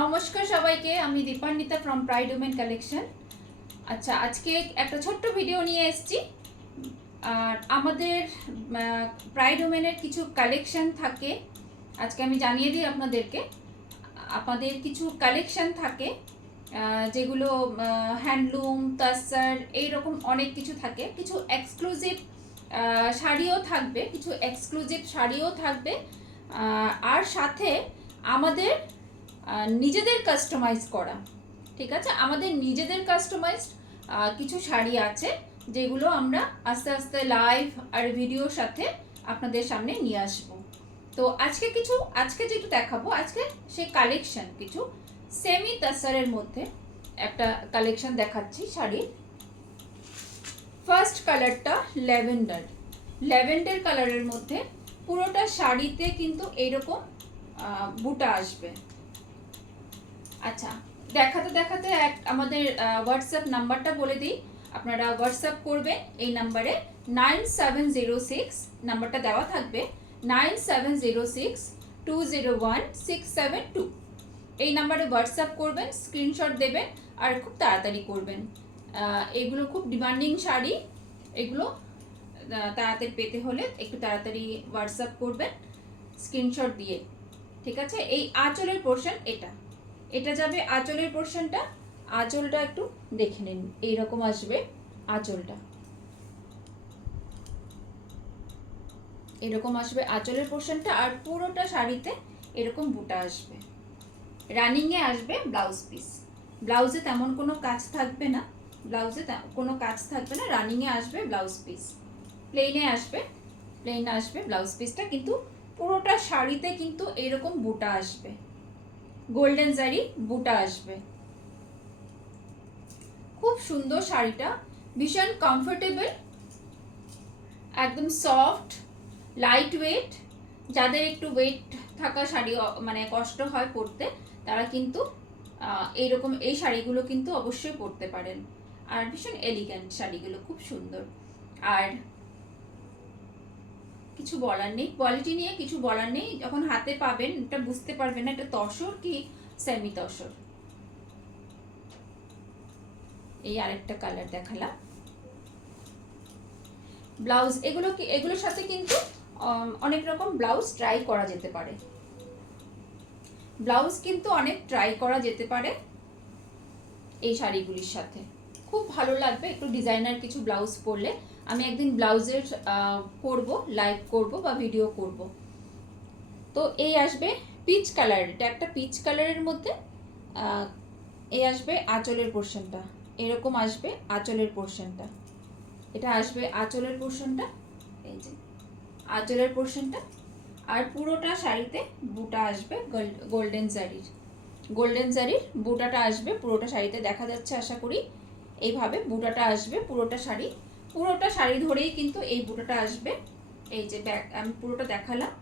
নমস্কার সবাইকে, আমি Dipanwita from pride women collection. আচ্ছা, আজকে একটা ছোট্ট ভিডিও নিয়ে এসেছি। আর আমাদের প্রাইড উমেনের কিছু কালেকশন থাকে, আজকে আমি জানিয়ে দিই আপনাদেরকে। আপনাদের কিছু কালেকশন থাকে যেগুলো হ্যান্ডলুম, তাসার, এইরকম অনেক কিছু থাকে। কিছু এক্সক্লুসিভ শাড়িও থাকবে, আর সাথে আমাদের নিজেদের কাস্টমাইজ করা, ঠিক আছে, আমাদের নিজেদের কাস্টমাইজড কিছু শাড়ি আছে, যেগুলো আমরা আস্তে আস্তে লাইভ আর ভিডিওর সাথে আপনাদের সামনে নিয়ে আসব। তো আজকে যেটা দেখাবো, আজকে সেই কালেকশন কিছু সেমি তাসারের মধ্যে একটা কালেকশন দেখাচ্ছি শাড়ির। ফার্স্ট কালারটা ল্যাভেন্ডার কালারের মধ্যে পুরোটা শাড়িতে কিন্তু এইরকম বুটা আসবে। আচ্ছা, দেখাতে দেখাতে আমাদের হোয়াটসঅ্যাপ নাম্বারটা বলে দিই। আপনারা হোয়াটসঅ্যাপ করবেন এই নাম্বারে 9706, নাম্বারটা দেওয়া থাকবে 9706201672। এই নাম্বারে হোয়াটসঅ্যাপ করবেন, স্ক্রিনশট দেবেন আর খুব তাড়াতাড়ি করবেন। এগুলো খুব ডিমান্ডিং শাড়ি, এগুলো তাড়াতাড়ি পেতে হলে একটু তাড়াতাড়ি হোয়াটসঅ্যাপ করবেন স্ক্রিনশট দিয়ে, ঠিক আছে। এই আঁচলের পোর্শন এটা যাবে আঁচলের পোর্শনটা। আঁচলটা একটু দেখে নিন, এইরকম আসবে আঁচলটা, এরকম আসবে আঁচলের পোর্শনটা। আর পুরোটা শাড়িতে এরকম বুটা আসবে। রানিংয়ে আসবে ব্লাউজ পিস, ব্লাউজে তেমন কোনো কাজ থাকবে না, রানিংয়ে আসবে ব্লাউজ পিস। প্লেনে আসবে ব্লাউজ পিসটা, কিন্তু পুরোটা শাড়িতে কিন্তু এরকম বুটা আসবে, গোল্ডেন জারি বুটা আসবে। খুব সুন্দর শাড়িটা, ভীষণ কমফোর্টেবল, একদম সফট, লাইট ওয়েট। যাদের একটু ওয়েট থাকা শাড়ি মানে কষ্ট হয় পরতে, তারা কিন্তু এইরকম এই শাড়িগুলো কিন্তু অবশ্যই পরতে পারেন। আর ভীষণ এলিগ্যান্ট শাড়িগুলো, খুব সুন্দর। আর কিছু বলার নেই, কোয়ালিটি নিয়ে কিছু বলার নেই। যখন হাতে পাবেন এটা বুঝতে পারবেন না এটা তসর কি সেমি তসর। এই আরেকটা কালার দেখালাম। ব্লাউজ এগুলোর সাথে কিন্তু অনেক রকম ব্লাউজ ট্রাই করা যেতে পারে, এই শাড়িগুলির সাথে খুব ভালো লাগবে। একটু ডিজাইনার কিছু ব্লাউজ পরলে, আমি একদিন ব্লাউজের লাইভ করব বা ভিডিও করব। তো এই আসবে পিচ কালার, এটা একটা পিচ কালারের মধ্যে এই আসবে আঁচলের পোর্শনটা, এরকম আসবে আঁচলের পোর্শনটা। এটা আসবে আঁচলের পোর্শনটা, এই যে আঁচলের পোর্শনটা। আর পুরোটা শাড়িতে বুটা আসবে গোল্ডেন জারির বুটাটা আসবে পুরোটা শাড়িতে, দেখা যাচ্ছে আশা করি। এইভাবে বুটাটা আসবে পুরোটা শাড়ি ধরেই কিন্তু এই বুটাটা আসবে। এই যে আমি পুরোটা দেখালাম,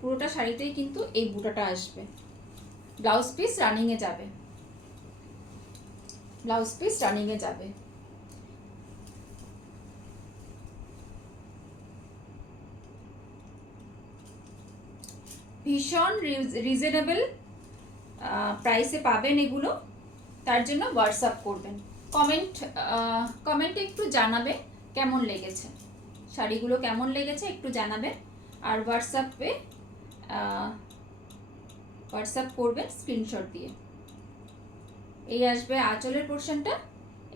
পুরোটা শাড়িতেই কিন্তু এই বুটাটা আসবে। ব্লাউজ পিস রানিংয়ে যাবে। ভীষণ রিজনেবল প্রাইসে পাবেন এগুলো, তার জন্য হোয়াটসঅ্যাপ করবেন। কমেন্টে একটু জানাবে কেমন লেগেছে, শাড়িগুলো কেমন লেগেছে একটু জানাবেন। আর হোয়াটসঅ্যাপ করবেন স্ক্রিনশট দিয়ে। এই আসবে আঁচলের পোর্শনটা,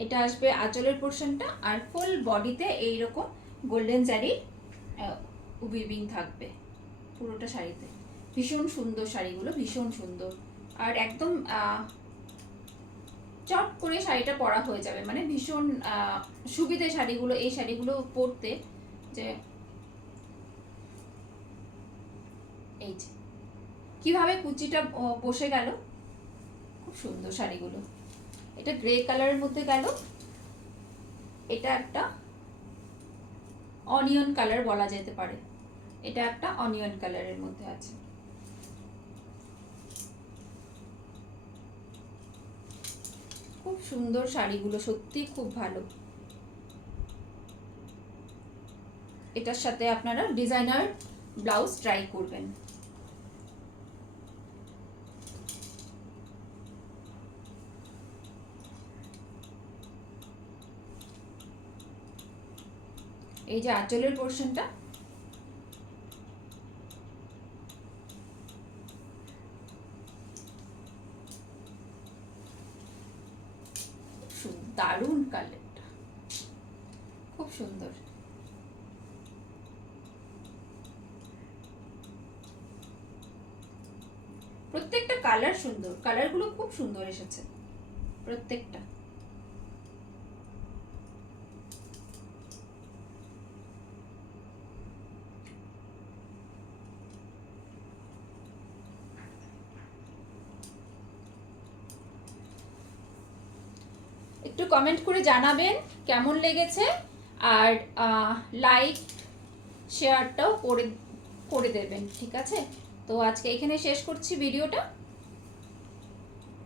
এটা আসবে আঁচলের পোর্শনটা। আর ফুল বডিতে এইরকম গোল্ডেন জারির উইভিং থাকবে পুরোটা শাড়িতে। ভীষণ সুন্দর শাড়িগুলো, ভীষণ সুন্দর। আর একদম চট করে শাড়িটা পরা হয়ে যাবে, মানে ভীষণ সুবিধে শাড়িগুলো, এই শাড়িগুলো পরতে। যে এই যে কিভাবে কুচিটা বসে গেল, খুব সুন্দর শাড়িগুলো। এটা গ্রে কালারের মধ্যে গেল, এটা একটা অনিয়ন কালার বলা যেতে পারে, এটা একটা অনিয়ন কালারের মধ্যে আছে। খুব সুন্দর শাড়িগুলো, সত্যি খুব ভালো। এটার সাথে আপনারা ডিজাইনার ব্লাউজ ট্রাই করবেন। এই যে আঁচলের পোর্শনটা, দারুণ কালারটা, খুব সুন্দর। প্রত্যেকটা কালার সুন্দর, কালারগুলো খুব সুন্দর এসেছে প্রত্যেকটা। একটু কমেন্ট করে জানাবেন কেমন লেগেছে, আর লাইক শেয়ারটাও করে দেবেন, ঠিক আছে? তো আজকে এখানে শেষ করছি ভিডিওটা।